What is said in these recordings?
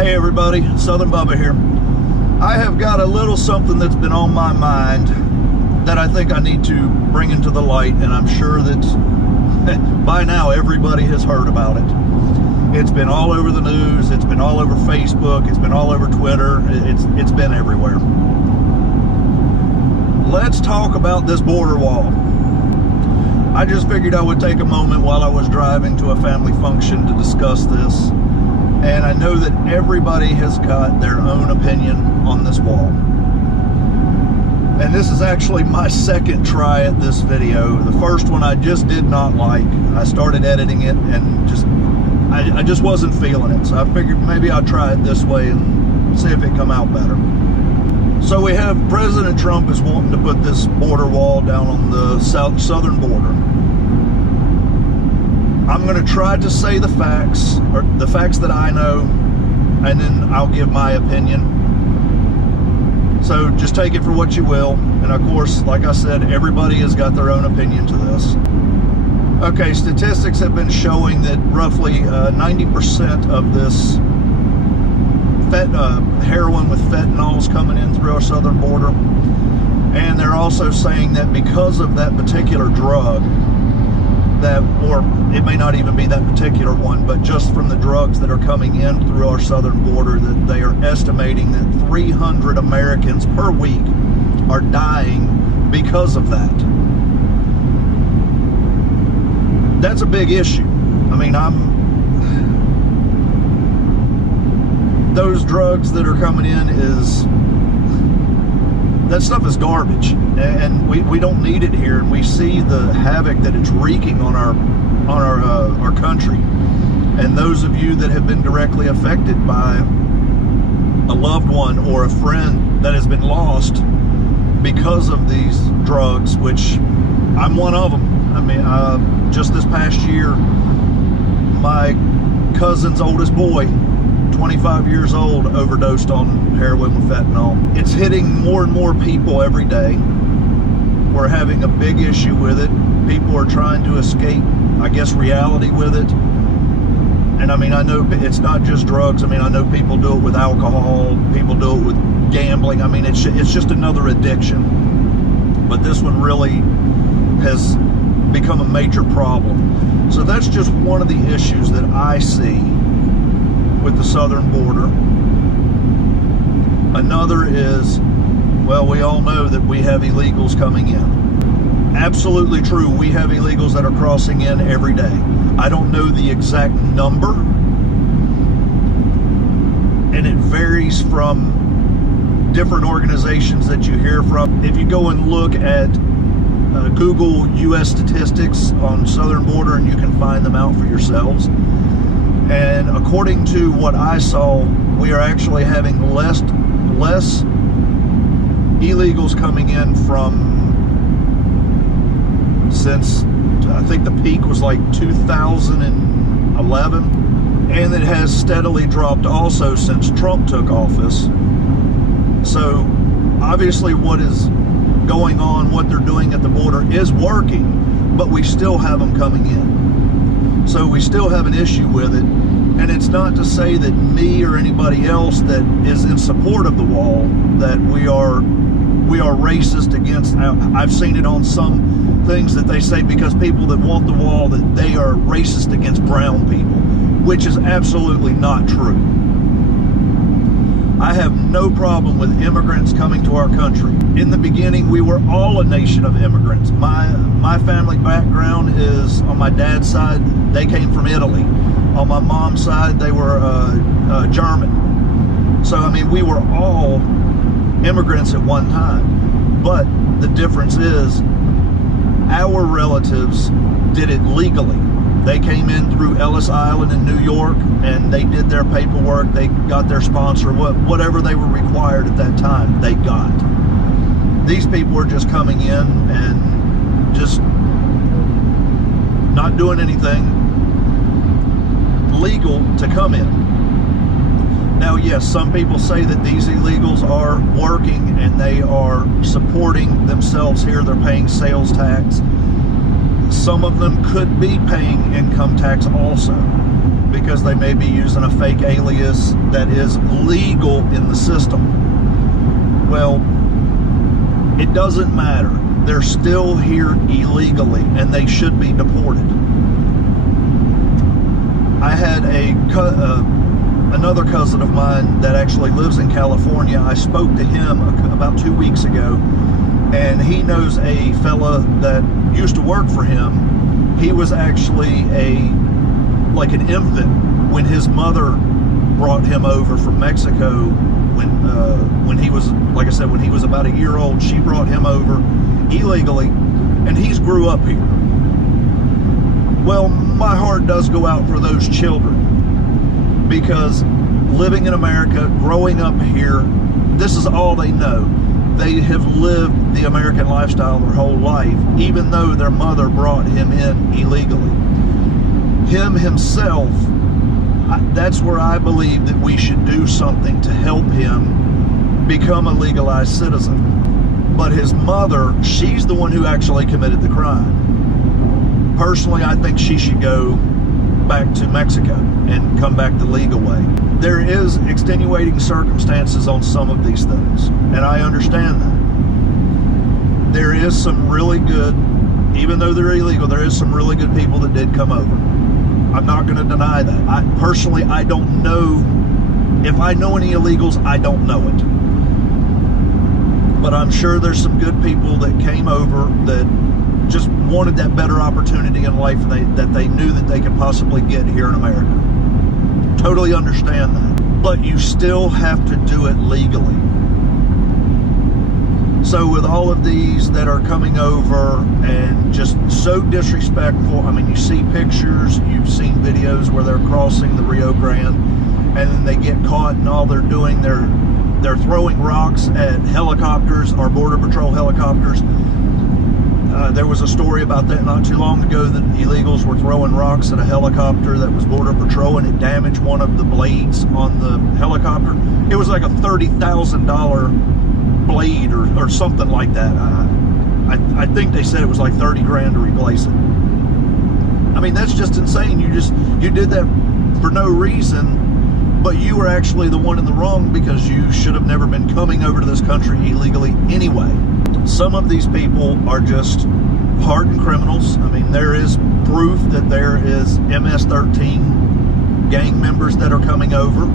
Hey everybody, Southern Bubba here. I have got a little something that's been on my mind that I think I need to bring into the light, and I'm sure that by now everybody has heard about it. It's been all over the news, it's been all over Facebook, it's been all over Twitter, it's been everywhere. Let's talk about this border wall. I just figured I would take a moment while I was driving to a family function to discuss this. And I know that everybody has got their own opinion on this wall. And this is actually my second try at this video. The first one I just did not like. I started editing it and I just wasn't feeling it. So I figured maybe I'll try it this way and see if it come out better. So we have President Trump is wanting to put this border wall down on the southern border. I'm going to try to say the facts, or the facts that I know, and then I'll give my opinion. So just take it for what you will. And of course, like I said, everybody has got their own opinion to this. Okay, statistics have been showing that roughly 90% of this heroin with fentanyl is coming in through our southern border. And they're also saying that because of that particular drug, or it may not even be that particular one, but just from the drugs that are coming in through our southern border, that they are estimating that 300 Americans per week are dying because of that. That's a big issue. I mean, those drugs that are coming in that stuff is garbage, and we don't need it here, and we see the havoc that it's wreaking on our country. And those of you that have been directly affected by a loved one or a friend that has been lost because of these drugs, which I'm one of them. I mean, just this past year, my cousin's oldest boy, 25 years old, overdosed on heroin with fentanyl. It's hitting more and more people every day. We're having a big issue with it. People are trying to escape, I guess, reality with it. And I mean, I know it's not just drugs. I mean, I know people do it with alcohol. People do it with gambling. I mean, it's just another addiction. But this one really has become a major problem. So that's just one of the issues that I see with the southern border. Another is, well, we all know that we have illegals coming in. Absolutely true, we have illegals that are crossing in every day. I don't know the exact number, and it varies from different organizations that you hear from. If you go and look at Google US statistics on southern border, and you can find them out for yourselves. And according to what I saw, we are actually having less illegals coming in since I think the peak was like 2011, and it has steadily dropped also since Trump took office. So obviously what is going on, what they're doing at the border is working, but we still have them coming in. So we still have an issue with it. And it's not to say that me or anybody else that is in support of the wall that we are racist against. I've seen it on some things that they say because people that want the wall, that they are racist against brown people, which is absolutely not true. I have no problem with immigrants coming to our country. In the beginning, we were all a nation of immigrants. My family background is, on my dad's side, they came from Italy. On my mom's side, they were German. So, I mean, we were all immigrants at one time. But the difference is, our relatives did it legally. They came in through Ellis Island in New York, and they did their paperwork. They got their sponsor, whatever they were required at that time, they got. These people were just coming in and just not doing anything legal to come in. Now, yes, some people say that these illegals are working and they are supporting themselves here. They're paying sales tax. Some of them could be paying income tax also. because they may be using a fake alias that is legal in the system. Well, it doesn't matter. They're still here illegally, and they should be deported. I had another cousin of mine that actually lives in California. I spoke to him about 2 weeks ago, and he knows a fella that used to work for him. He was actually like an infant when his mother brought him over from Mexico. When he was, like I said, when he was about a year old, she brought him over illegally, and he's grew up here. Well, my heart does go out for those children, because living in America, growing up here, this is all they know. They have lived the American lifestyle their whole life, even though their mother brought him in illegally. Him himself, that's where I believe that we should do something to help him become a legalized citizen. But his mother, she's the one who actually committed the crime. Personally, I think she should go back to Mexico and come back the legal way. There is extenuating circumstances on some of these things, and I understand that. There is some really good, even though they're illegal, there is some really good people that did come over. I'm not going to deny that. I don't know. If I know any illegals, I don't know it. But I'm sure there's some good people that came over that just wanted that better opportunity in life that they knew that they could possibly get here in America. Totally understand that. But you still have to do it legally. So with all of these that are coming over and just so disrespectful, I mean, you see pictures, you've seen videos where they're crossing the Rio Grande, and then they get caught, and all they're doing, they're throwing rocks at helicopters, or Border Patrol helicopters. There was a story about that not too long ago, that illegals were throwing rocks at a helicopter that was Border Patrol, and it damaged one of the blades on the helicopter. It was like a $30,000 blade or something like that. I think they said it was like 30 grand to replace it. I mean, that's just insane. You did that for no reason, but you were actually the one in the wrong, because you should have never been coming over to this country illegally anyway. Some of these people are just hardened criminals. I mean, there is proof that there is MS-13 gang members that are coming over,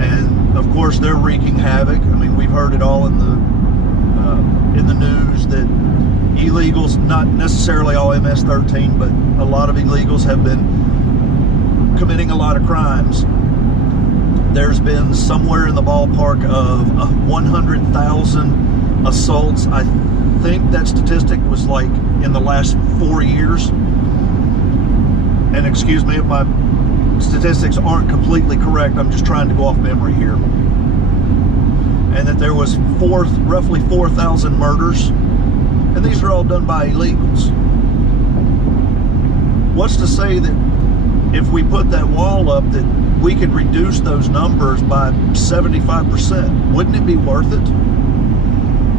and of course they're wreaking havoc. I mean, we've heard it all in the news that illegals, not necessarily all MS-13, but a lot of illegals have been committing a lot of crimes. There's been somewhere in the ballpark of 100,000 assaults. I think that statistic was like in the last 4 years. And excuse me if my statistics aren't completely correct, I'm just trying to go off memory here. And that there was roughly 4,000 murders, and these are all done by illegals. What's to say that if we put that wall up, that we could reduce those numbers by 75%? Wouldn't it be worth it?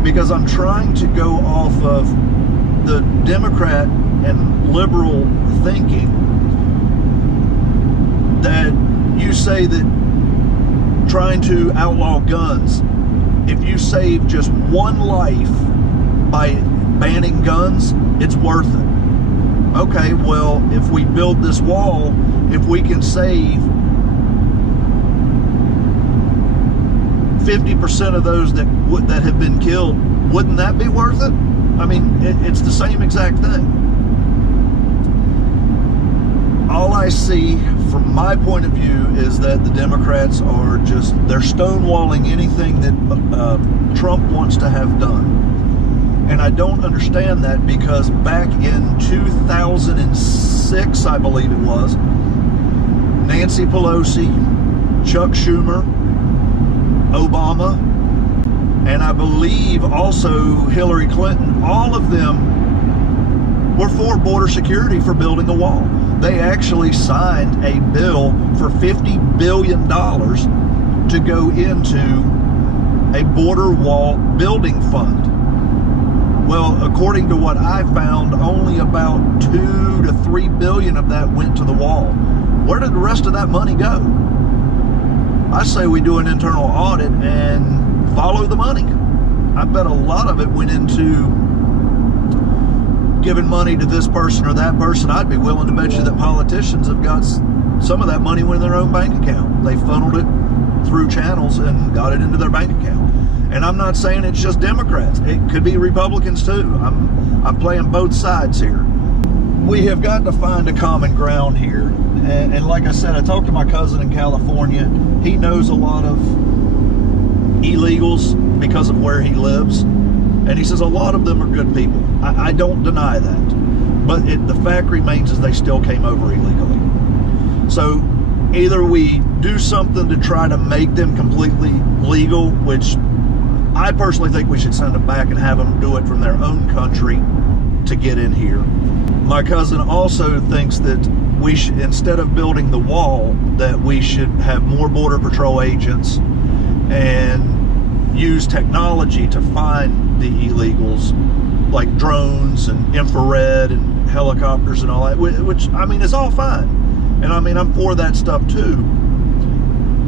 Because I'm trying to go off of the Democrat and liberal thinking that you say that trying to outlaw guns, if you save just one life by banning guns, it's worth it. Okay, well, if we build this wall, if we can save 50% of those that have been killed, wouldn't that be worth it? I mean, it's the same exact thing. All I see from my point of view is that the Democrats are they're stonewalling anything that Trump wants to have done. And I don't understand that, because back in 2006, I believe it was, Nancy Pelosi, Chuck Schumer, Obama, and I believe also Hillary Clinton, all of them were for border security, for building a wall. They actually signed a bill for $50 billion to go into a border wall building fund. Well, according to what I found, only about $2 to $3 billion of that went to the wall. Where did the rest of that money go? I say we do an internal audit and follow the money. I bet a lot of it went into giving money to this person or that person. I'd be willing to bet you that politicians have got some of that money in their own bank account. They funneled it through channels and got it into their bank account. And I'm not saying it's just Democrats. It could be Republicans too. I'm playing both sides here. We have got to find a common ground here. And like I said, I talked to my cousin in California. He knows a lot of illegals because of where he lives. And he says a lot of them are good people. I don't deny that. But the fact remains is they still came over illegally. So either we do something to try to make them completely legal, which I personally think we should send them back and have them do it from their own country to get in here. My cousin also thinks that we should, instead of building the wall, that we should have more Border Patrol agents and use technology to find the illegals, like drones and infrared and helicopters and all that, which, I mean, is all fine. And I mean, I'm for that stuff too.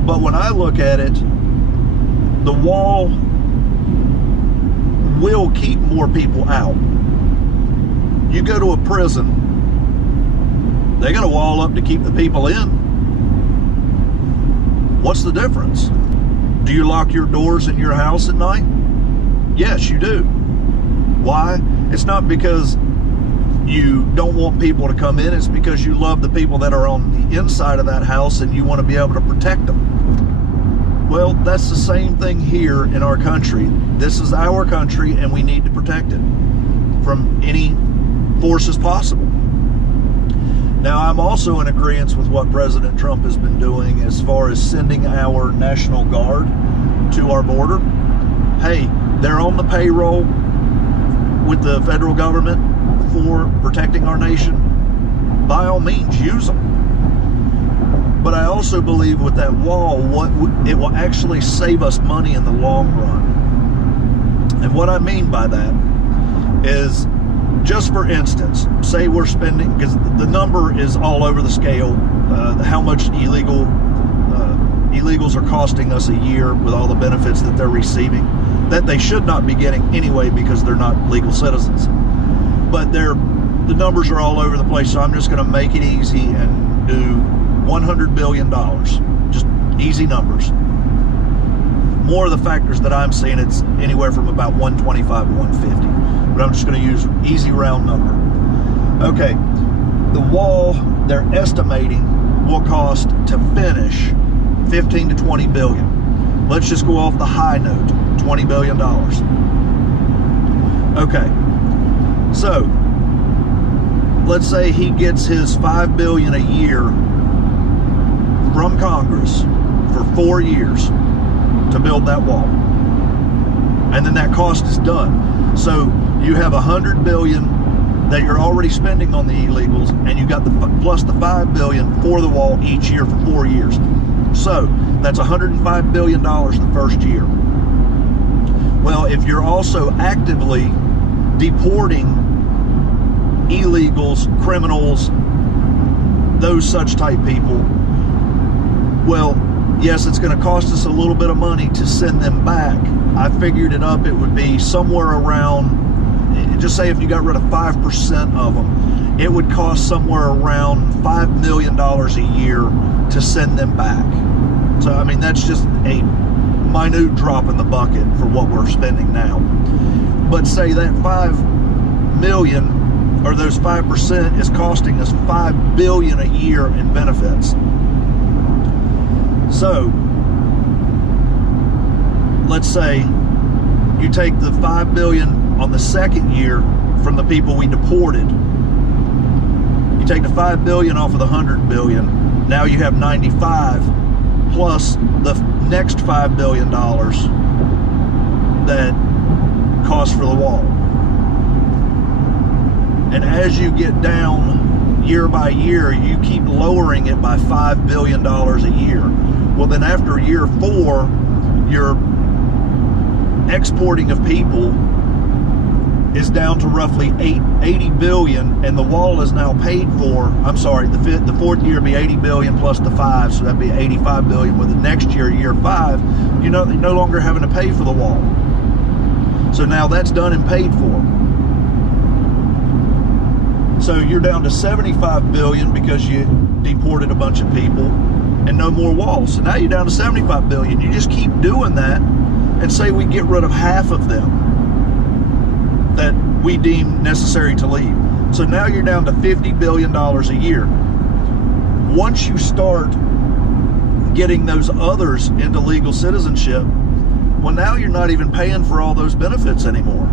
But when I look at it, the wall will keep more people out. You go to a prison, they're going to wall up to keep the people in. What's the difference? Do you lock your doors in your house at night? Yes, you do. Why? It's not because you don't want people to come in. It's because you love the people that are on the inside of that house and you want to be able to protect them. Well, that's the same thing here in our country. This is our country and we need to protect it from any forces possible. Now, I'm also in agreement with what President Trump has been doing as far as sending our National Guard to our border. Hey, they're on the payroll with the federal government for protecting our nation. By all means, use them. But I also believe with that wall, it will actually save us money in the long run. And what I mean by that is, just for instance, say we're spending, because the number is all over the scale, how much illegals are costing us a year with all the benefits that they're receiving, that they should not be getting anyway because they're not legal citizens. But the numbers are all over the place, so I'm just going to make it easy and do $100 billion. Just easy numbers. More of the factors that I'm seeing, it's anywhere from about 125 to 150. But I'm just going to use easy round number. Okay, the wall they're estimating will cost to finish 15 to 20 billion. Let's just go off the high note, $20 billion. Okay, so let's say he gets his $5 billion a year from Congress for 4 years to build that wall, and then that cost is done. So you have $100 billion that you're already spending on the illegals, and you got plus the $5 billion for the wall each year for 4 years. So that's $105 billion the first year. Well, if you're also actively deporting illegals, criminals, those such type people, well, yes, it's going to cost us a little bit of money to send them back. I figured it up, it would be somewhere around, just say if you got rid of 5% of them, it would cost somewhere around $5 million a year to send them back. So, I mean, that's just a minute drop in the bucket for what we're spending now. But say that 5 million, or those 5%, is costing us $5 billion a year in benefits. So, let's say you take the $5 billion on the second year from the people we deported. You take the $5 billion off of the $100 billion. Now you have 95 plus the next $5 billion that cost for the wall. And as you get down year by year, you keep lowering it by $5 billion a year. Well, then after year 4, your exporting of people is down to roughly 80 billion, and the wall is now paid for. I'm sorry, the fourth year would be 80 billion plus the 5, so that'd be 85 billion. With the next year, year 5, you're no longer having to pay for the wall. So now that's done and paid for. So you're down to 75 billion because you deported a bunch of people, and no more walls. So now you're down to 75 billion. You just keep doing that, and say we get rid of half of them that we deem necessary to leave. So now you're down to $50 billion a year. Once you start getting those others into legal citizenship, well, now you're not even paying for all those benefits anymore.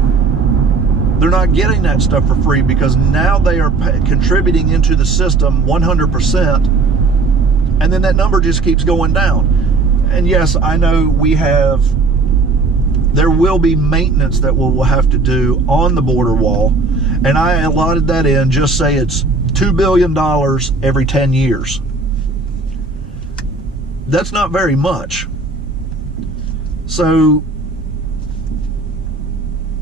They're not getting that stuff for free because now they are contributing into the system 100%, and then that number just keeps going down. And yes, I know there will be maintenance that we'll have to do on the border wall, and I allotted that in, just say it's $2 billion every 10 years. That's not very much. So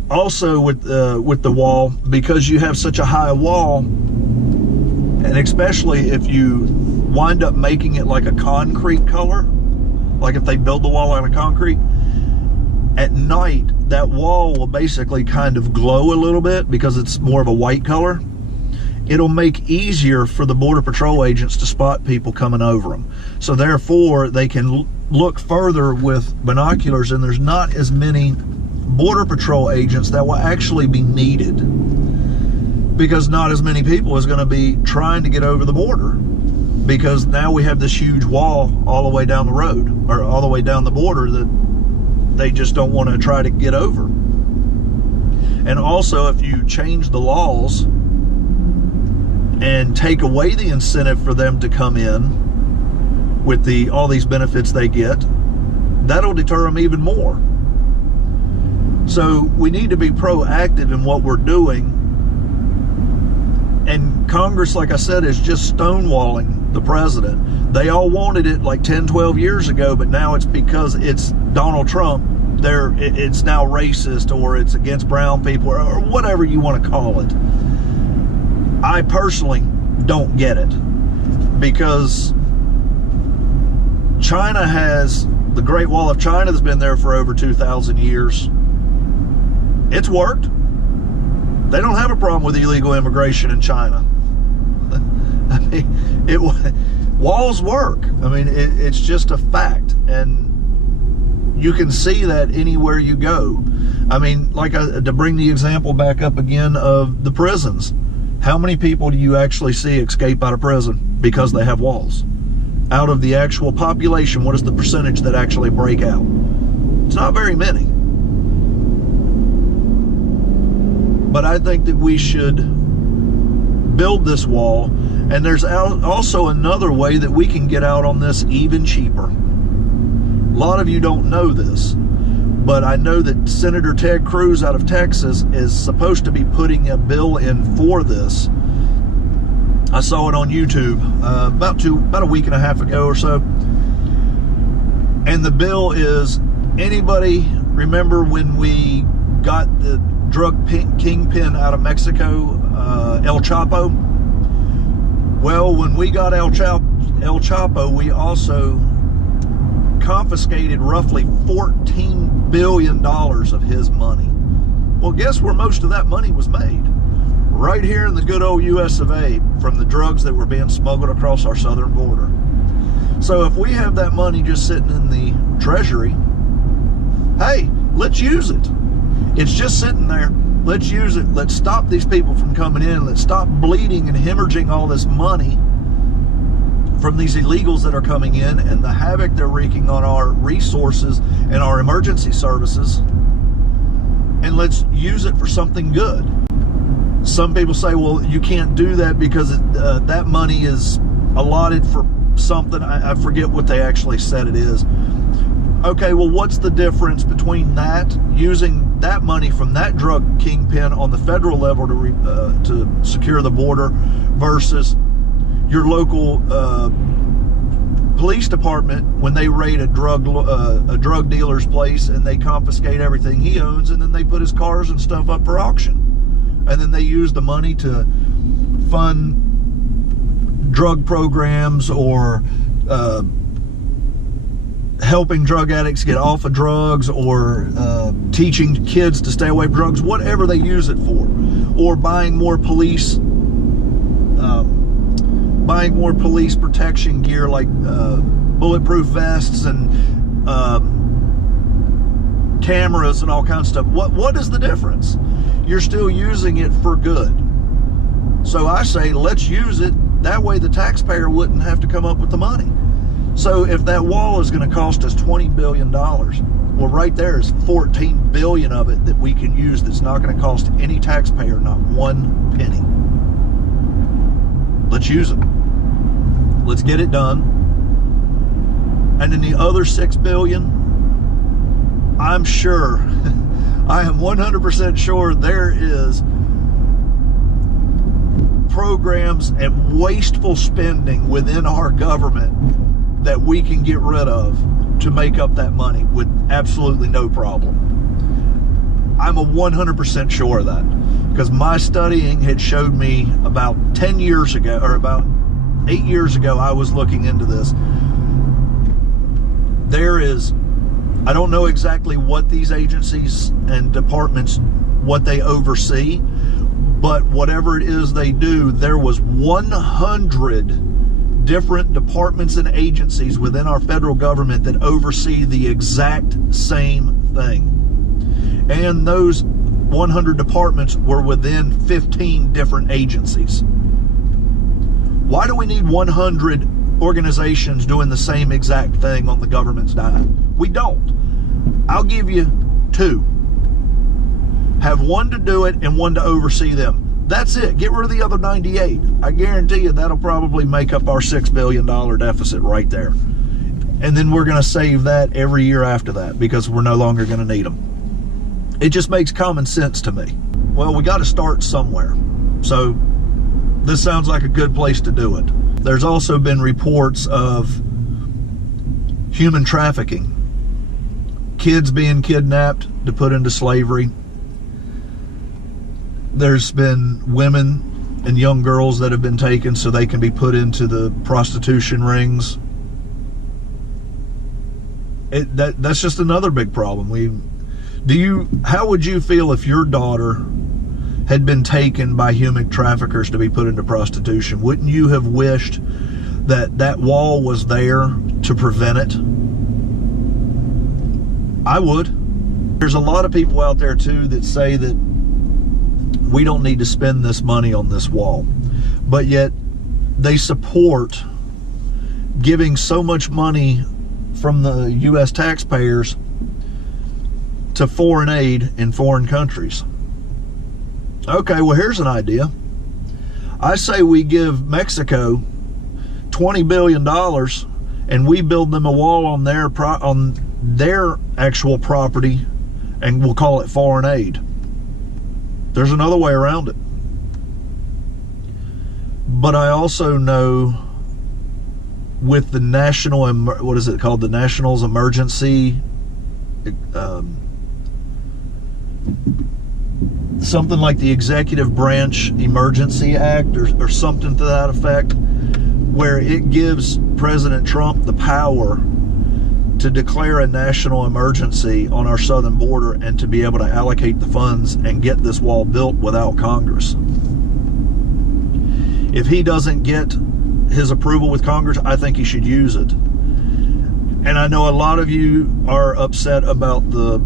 also with the wall, because you have such a high wall, and especially if you wind up making it like a concrete color, like if they build the wall out of concrete, at night, that wall will basically kind of glow a little bit because it's more of a white color. It'll make easier for the Border Patrol agents to spot people coming over them. So therefore, they can look further with binoculars, and there's not as many Border Patrol agents that will actually be needed, because not as many people is going to be trying to get over the border, because now we have this huge wall all the way down the road, or all the way down the border, that they just don't want to try to get over. And also, if you change the laws and take away the incentive for them to come in with all these benefits they get, that'll deter them even more. So we need to be proactive in what we're doing. And Congress, like I said, is just stonewalling the president. They all wanted it like 10, 12 years ago, but now it's because it's Donald Trump. It's now racist, or it's against brown people, or whatever you want to call it. I personally don't get it, because China has the Great Wall of China that's been there for over 2,000 years. It's worked. They don't have a problem with illegal immigration in China. I mean, walls work. I mean, it's just a fact, and you can see that anywhere you go. I mean, to bring the example back up again of the prisons, how many people do you actually see escape out of prison because they have walls? Out of the actual population, what is the percentage that actually break out? It's not very many. But I think that we should build this wall, and there's also another way that we can get out on this even cheaper. A lot of you don't know this, but I know that Senator Ted Cruz out of Texas is supposed to be putting a bill in for this. I saw it on YouTube about a week and a half ago or so. And the bill is, anybody remember when we got the drug kingpin out of Mexico, El Chapo? Well, when we got El Chapo, we also confiscated roughly $14 billion of his money. Well, guess where most of that money was made? Right here in the good old US of A, from the drugs that were being smuggled across our southern border. So if we have that money just sitting in the Treasury, hey, let's use it. It's just sitting there. Let's use it. Let's stop these people from coming in. Let's stop bleeding and hemorrhaging all this money from these illegals that are coming in, and the havoc they're wreaking on our resources and our emergency services. And let's use it for something good. Some people say, well, you can't do that because that money is allotted for something. I forget what they actually said it is. Okay, well, what's the difference between that, using that money from that drug kingpin on the federal level to secure the border, versus your local police department, when they raid a drug dealer's place and they confiscate everything he owns, and then they put his cars and stuff up for auction, and then they use the money to fund drug programs or helping drug addicts get off of drugs, or teaching kids to stay away from drugs, whatever they use it for, or buying more police protection gear like bulletproof vests and cameras and all kinds of stuff. What is the difference? You're still using it for good. So I say, let's use it. That way the taxpayer wouldn't have to come up with the money. So if that wall is going to cost us $20 billion, well, right there is $14 billion of it that we can use that's not going to cost any taxpayer not one penny. Let's use it. Let's get it done. And then the other $6 billion, I'm sure, I am 100% sure there is programs and wasteful spending within our government that we can get rid of to make up that money with absolutely no problem. I'm 100% sure of that, because my studying had showed me about 10 years ago, or about 8 years ago, I was looking into this. There is, I don't know exactly what these agencies and departments, what they oversee, but whatever it is they do, there was 100 different departments and agencies within our federal government that oversee the exact same thing. And those 100 departments were within 15 different agencies. Why do we need 100 organizations doing the same exact thing on the government's dime? We don't. I'll give you 2. Have one to do it and one to oversee them. That's it. Get rid of the other 98. I guarantee you that'll probably make up our $6 billion deficit right there. And then we're going to save that every year after that, because we're no longer going to need them. It just makes common sense to me. Well, we got to start somewhere. So this sounds like a good place to do it. There's also been reports of human trafficking. Kids being kidnapped to put into slavery. There's been women and young girls that have been taken so they can be put into the prostitution rings. That's just another big problem. How would you feel if your daughter had been taken by human traffickers to be put into prostitution? Wouldn't you have wished that that wall was there to prevent it? I would. There's a lot of people out there too that say that we don't need to spend this money on this wall, but yet they support giving so much money from the U.S. taxpayers to foreign aid in foreign countries. Okay, well, here's an idea. I say we give Mexico $20 billion and we build them a wall on their actual property, and we'll call it foreign aid. There's another way around it. But I also know with the national, what is it called? The Nationals Emergency, something like the Executive Branch Emergency Act or something to that effect, where it gives President Trump the power to declare a national emergency on our southern border and to be able to allocate the funds and get this wall built without Congress. If he doesn't get his approval with Congress, I think he should use it. And I know a lot of you are upset about the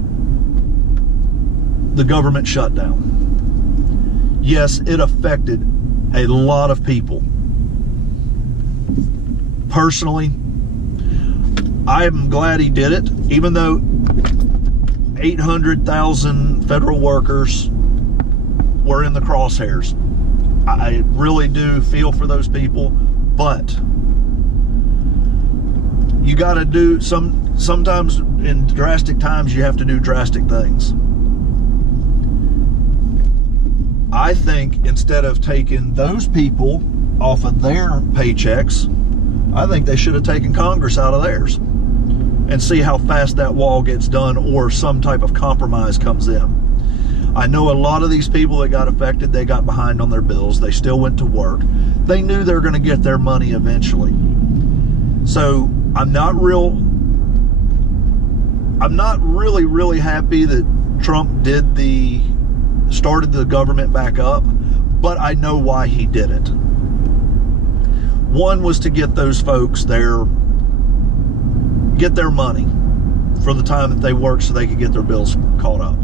government shutdown. Yes, it affected a lot of people. Personally, I'm glad he did it, even though 800,000 federal workers were in the crosshairs. I really do feel for those people, but you got to do sometimes in drastic times you have to do drastic things. I think instead of taking those people off of their paychecks, I think they should have taken Congress out of theirs and see how fast that wall gets done or some type of compromise comes in. I know a lot of these people that got affected, they got behind on their bills. They still went to work. They knew they were going to get their money eventually. So I'm not really happy that Trump started the government back up, but I know why he did it. One was to get those folks get their money for the time that they worked so they could get their bills caught up.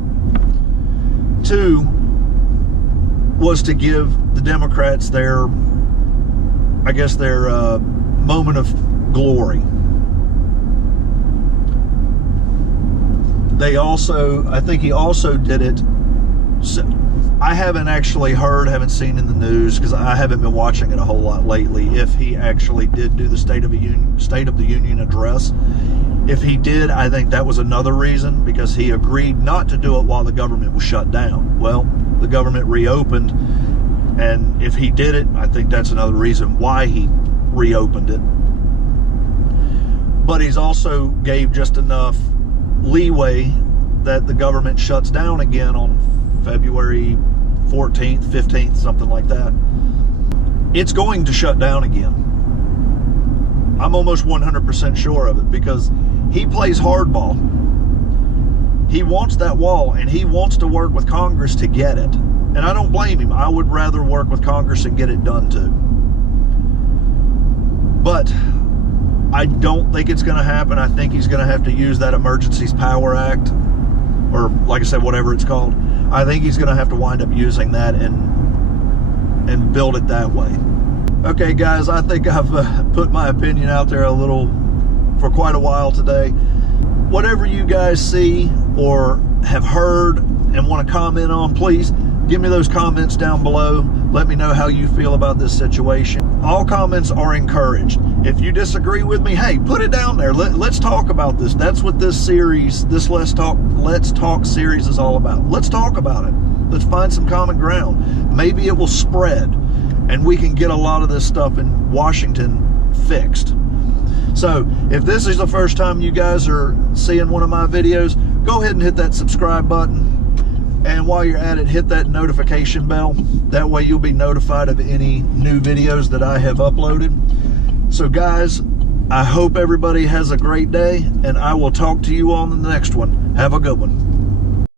Two was to give the Democrats their moment of glory. I think he also did it. I haven't actually haven't seen in the news, because I haven't been watching it a whole lot lately, if he actually did do the State of the Union address. If he did, I think that was another reason, because he agreed not to do it while the government was shut down. Well, the government reopened, and if he did it, I think that's another reason why he reopened it. But he's also gave just enough leeway that the government shuts down again on February 14th, 15th, something like that. It's going to shut down again. I'm almost 100% sure of it, because he plays hardball. He wants that wall, and he wants to work with Congress to get it. And I don't blame him. I would rather work with Congress and get it done too. But I don't think it's going to happen. I think he's going to have to use that Emergencies Power Act, or like I said, whatever it's called. I think he's going to have to wind up using that and build it that way. Okay, guys, I think I've put my opinion out there for quite a while today. Whatever you guys see or have heard and want to comment on, please give me those comments down below. Let me know how you feel about this situation. All comments are encouraged. If you disagree with me, hey, put it down there. Let's talk about this. That's what this series, this Let's Talk series is all about. Let's talk about it. Let's find some common ground. Maybe it will spread, and we can get a lot of this stuff in Washington fixed. So if this is the first time you guys are seeing one of my videos, go ahead and hit that subscribe button. And while you're at it, hit that notification bell. That way you'll be notified of any new videos that I have uploaded. So guys, I hope everybody has a great day, and I will talk to you on the next one. Have a good one.